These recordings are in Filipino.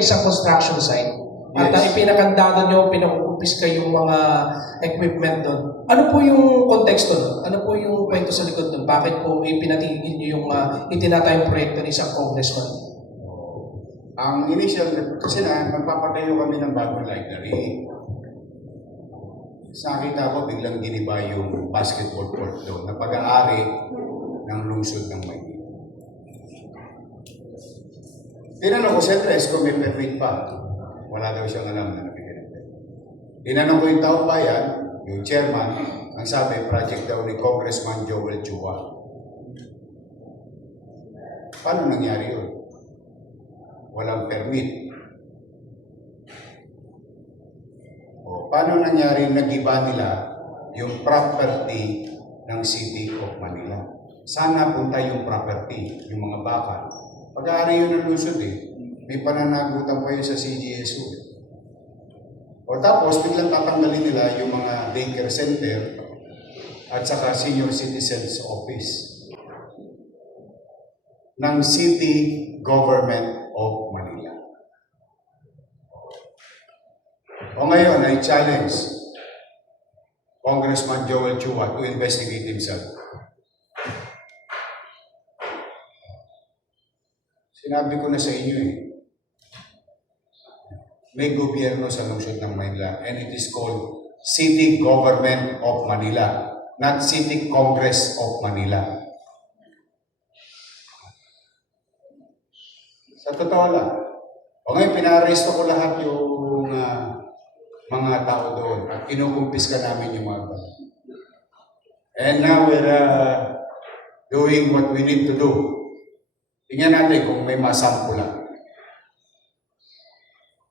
isang construction site. At Yes. ipinakandado nyo, pinakukumpis kayong mga equipment doon. Ano po yung konteksto doon? Ano po yung kwento sa likod doon? Bakit po ipinatigil nyo yung itinatayong proyekto ng isang congressman? Ang initial, kasi magpapatayo kami ng bagong library. Nakita ko biglang giniba yung basketball court doon na pag-aari ng lungsod ng Maynila. Tinanong ko, siyempre, kung may permit pa. Wala daw siyang alam na nabigyan ng permit. Tinanong ko yung taong bayan, yung chairman, ang sabi, project daw ni Congressman Joel Chua. Paano nangyari yun? Walang permit. O, paano nangyari nag-iba nila yung property ng City of Manila? Sana punta yung property, yung mga bakal. Pag-aari yun ng lungsod may pananagutan pa yun sa CGSU. O tapos, biglang tatanggalin nila yung mga daycare center at saka senior citizens office ng City Government of Manila. O ngayon, I challenge Congressman Joel Chua to investigate himself. Sinabi ko na sa inyo may gobyerno sa lungsod ng Manila and it is called City Government of Manila, not City Congress of Manila. Sa totoo lang. O ngayon, pinaresto ko lahat yung mga tao doon at kinukumpiska namin yung mga bata. And now we're doing what we need to do. Tingnan natin kung may masampulan.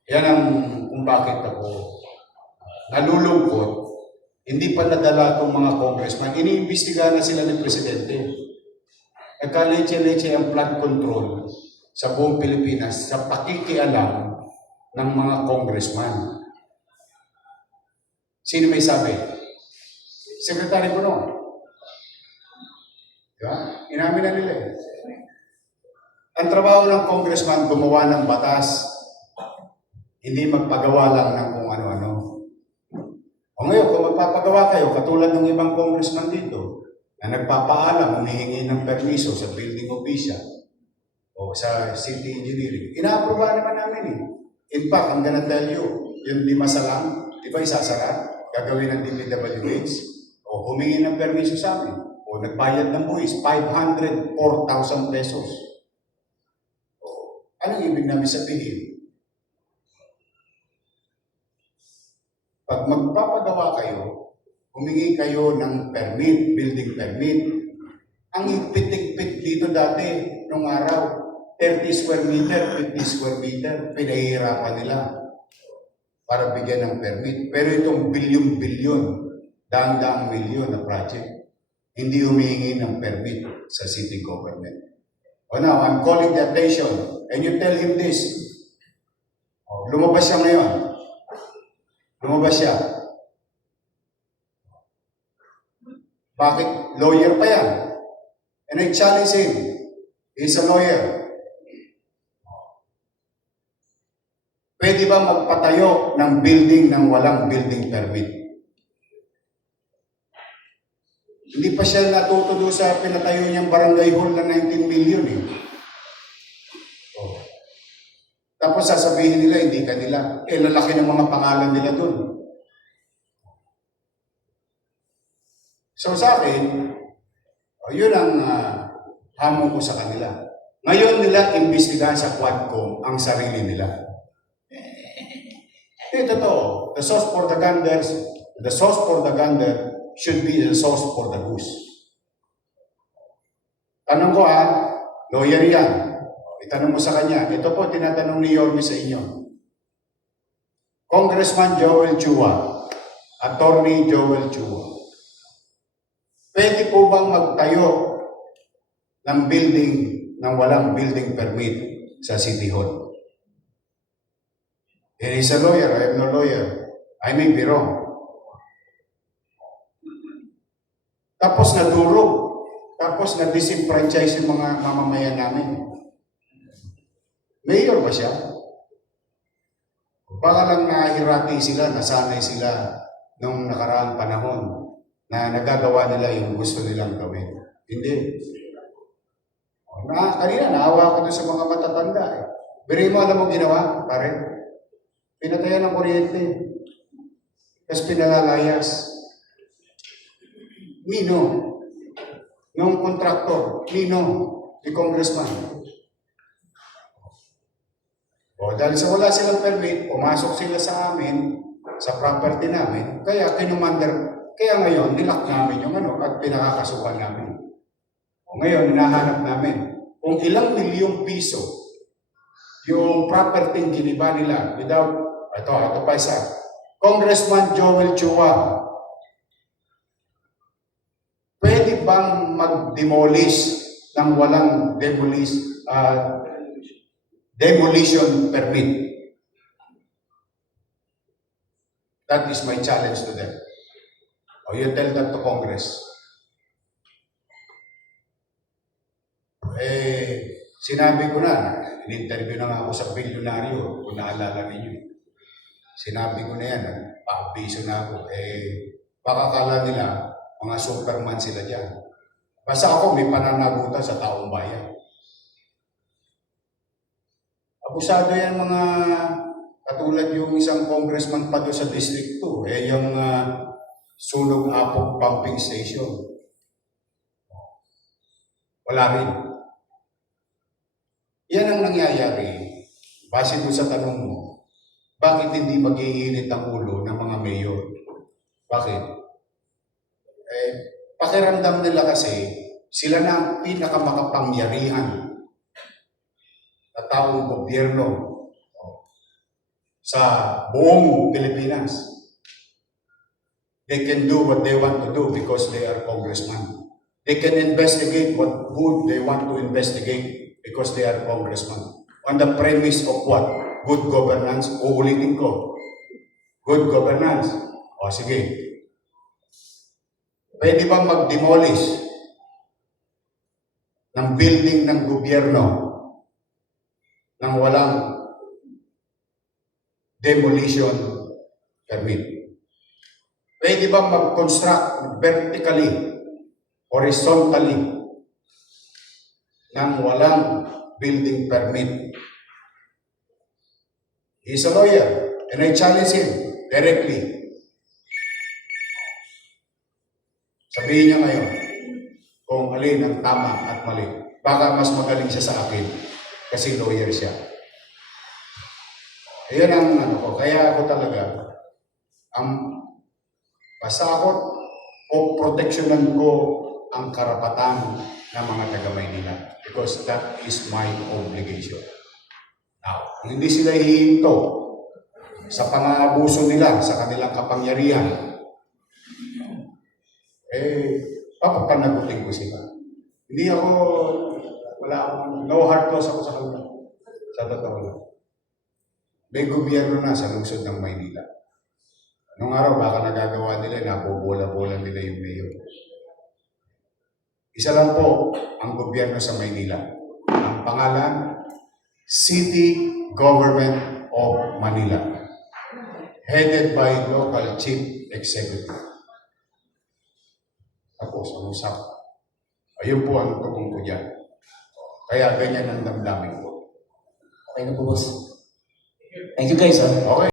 Yan ang kung bakit ako nalulungkot. Hindi pa nadala itong mga congressman. Iniimbestiga na sila ng presidente. Nagka-leche-leche ang flood control sa buong Pilipinas sa pakikialam ng mga congressman. Sino may sabi? Secretary Bono. Diba? Inamin na nila Ang trabaho ng congressman, gumawa ng batas. Hindi magpagawa lang ng kung ano-ano. O ngayon, kung magpapagawa kayo, katulad ng ibang congressman dito, na nagpapaalam, humihingi ng permiso sa building official o sa city engineering, ina-aproba naman namin In fact, I'm gonna tell you, yung lima sa lang, di ba isasara? Gagawin ng DPWH o humingi ng permiso sa amin o nagbayad ng buwis, 504,000 pesos. O, anong ibig namin sabihin? Pag magpapagawa kayo, humingi kayo ng permit, building permit. Ang higpit-higpit dito dati, nung araw, 30 square meter, 50 square meter, pinahihirapan nila para bigyan ng permit. Pero itong bilyon-bilyon, daang-daang milyon na project, hindi humihingi ng permit sa city government. O now, I'm calling the attention, and you tell him this. O, lumabas siya ngayon. Lumabas siya. Bakit? Lawyer pa yan. And I challenge him. He's a lawyer. Pwede ba magpatayo ng building ng walang building permit? Hindi pa siya natutudo sa pinatayo niyang barangay hall na 19 million Oh. Tapos sasabihin nila, hindi kanila. Lalaki ng mga pangalan nila dun. So sa akin, yun ang hamon ko sa kanila. Ngayon nila imbestigahan sa Quadcom ang sarili nila. Totoo. The sauce for the gander should be the sauce for the goose. Tanong ko lawyer yan. Itanong mo sa kanya. Ito po tinatanong ni Yorme sa inyo. Congressman Joel Chua, Attorney Joel Chua, pwede po bang magtayo ng building ng walang building permit sa City Hall? He is a lawyer. I am no lawyer. I may be wrong. Tapos nadurog. Tapos na-disenfranchise yung mga mamamayan namin. Mayor ba siya? Baka lang nahihirati sila, nasanay sila nung nakaraang panahon na nagagawa nila yung gusto nilang gawin. Hindi. Kanina, naawa ko dun sa mga matatanda. Biri mo, alam mo ginawa, pare? Pinatayan ng kuryente. Tapos pinalalayas. Nino? Nung kontraktor. Nino? Di congressman. O, dahil sa wala silang permit, pumasok sila sa amin, sa property namin, kaya kaya ngayon, nilak namin yung at pinakakasukan namin. O ngayon, hinahanap namin kung ilang milyong piso yung property giniba nila without, ito pa isa, Congressman Joel Chua, pwede bang mag-demolish ng walang demolition permit? That is my challenge to them. O you tell that to Congress. Sinabi ko na, in-interview na nga ako sa bilyonaryo, kung naalala ninyo. Sinabi ko na yan, pa-abiso na ako. Baka kala nila, mga superman sila dyan. Basta ako may pananagutan sa taong bayan. Abusado yan mga katulad yung isang congressman pa doon sa District 2, yung Sunog Apog Pumping Station. Wala rin. Yan ang nangyayari. Base doon sa tanong mo, bakit hindi mag-iinit ang ulo ng mga mayor? Bakit? Pakiramdam nila kasi, sila na ang pinakamakapangyarihan na taong gobyerno sa buong Pilipinas. They can do what they want to do because they are congressmen. They can investigate what good they want to investigate because they are congressmen. On the premise of what? Good governance. Uulitin ko. Good governance. O sige. Pwede ba mag-demolish ng building ng gobyerno nang walang demolition permit? Pwede ba mag-construct vertically, horizontally, nang walang building permit? He's a lawyer, and I challenge him directly. Sabihin niya ngayon kung alin ang tama at mali. Baka mas magaling siya sa akin kasi lawyer siya. Ayan ang ko. Kaya ako talaga, basta ako, proteksyonan ko ang karapatan ng mga taga-Maynila because that is my obligation. Now, kung hindi sila hihinto sa pang-aabuso nila sa kanilang kapangyarihan, papapanagutin ko sila. Hindi ako, no hard close ako sa kanila. Sa totoo lang. May gobyerno na sa lungsod ng Maynila. Nung araw, baka nagagawa nila, napubola-bola nila yung mayor. Isa lang po ang gobyerno sa Maynila. Ang pangalan, City Government of Manila. Headed by Local Chief Executive. Tapos, ang usap. Ayun po ang tukong ko dyan. Kaya ganyan ang damdamin ko. Okay na po, boss. Thank you guys. Okay.